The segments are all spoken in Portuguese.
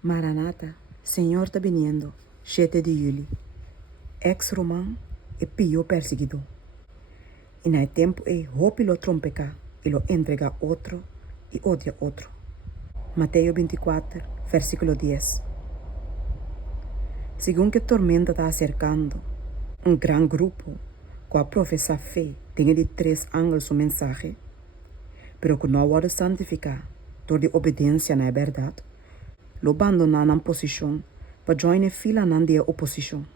Maranata, Senhor está viniendo, 7 de julho. Ex-romano e pio perseguido. E no tempo hope lo trompeca e lo entrega outro e odia outro. Mateus 24, versículo 10. Segundo que tormenta está acercando, grande grupo com a professa fé tem de 3 ângulos o mensagem, pero que não pode santificar door de obediência na verdade, lo abandonar na posição para join fila na de oposição.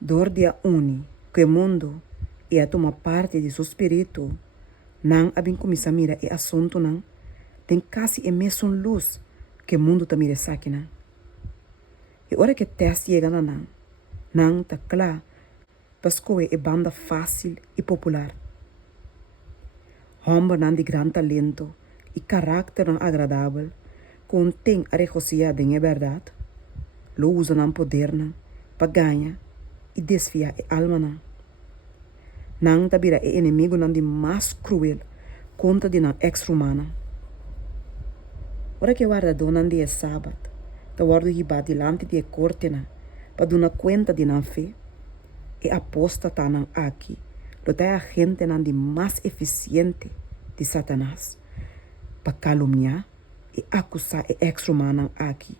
Door dia uni que o mundo e a tomar parte de seu espírito, não abin começar a mirar e assunto não, tem quase a mesma luz que o mundo está mira saque não. E hora que teste chega não está claro, porque é banda fácil e popular. Homem não de grande talento e caráter não agradável, com tem a negociar em verdade, lo usa não poder não, para ganhar e desfiar a alma não. Não está vira é inimigo não de mais cruel contra de não ex-humana. Ora que guardador não de sábado, está guardo riba delante de corte não, para dar conta de não fé, e aposta tá não aqui, lo tá a gente não de mais eficiente de Satanás, para caluniar e acusar a ex-humana aqui,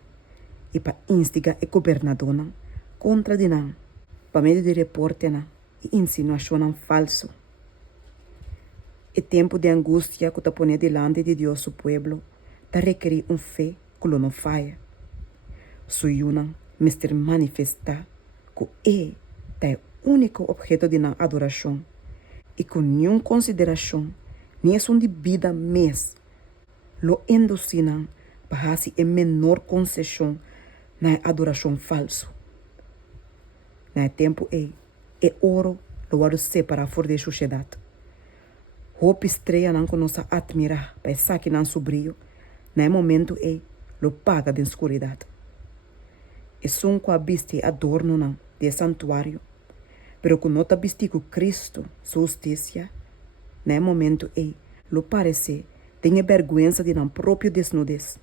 e para instigar o governador não, contra de não, para meio de reporte não, e insinuação não falso. E tempo de angústia que está pondo delante de Deus o pueblo, está requerir fé que não falha. Suyuna mister manifestar que é o único objeto de na adoração e com nenhuma consideração, nem é de vida mês, lo endocinam para fazer a menor concessão na adoração falso. Na tempo é ouro lo vado separar fora da sociedade. Hope estreia não que nós admirar para saque não sobrio, na momento lo paga da escuridade. E são com a viste adorno não de santuário, pero com nota viste com Cristo, sua justiça, na momento lo parece tem vergonha de não próprio desnudez.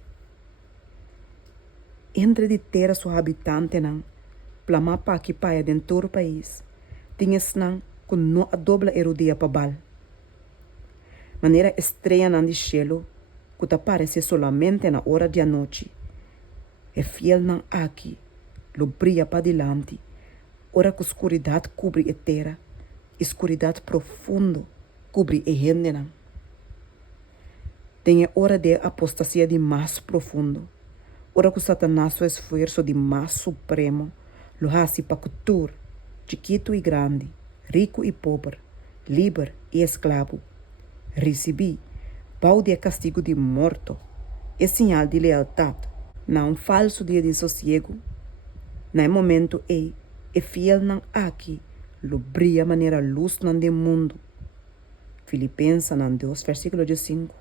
Entre de terra sua habitante não, plama pa que paia dentro do país, tinha não com não a dobla erodia para bal. Maneira estreia não de cielo, que te parece solamente na hora de noite, é fiel não aqui, lo brilha para delante, ora que escuridade cobre a terra, escuridade profunda cobre a gente não. Tem a hora de apostasia de mais profundo, ora que Satanás seu esforço de mais supremo, lo hace para cultura, chiquito e grande, rico e pobre, livre e escravo, recebi pau de castigo de morto, é sinal de lealdade, não falso dia de sossego. No momento é fiel não aqui, lo brilha maneira luz não de mundo. Filipenses 2, versículo 5.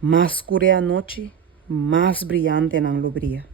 Mais escura é a noite, mais brilhante não lo brilha.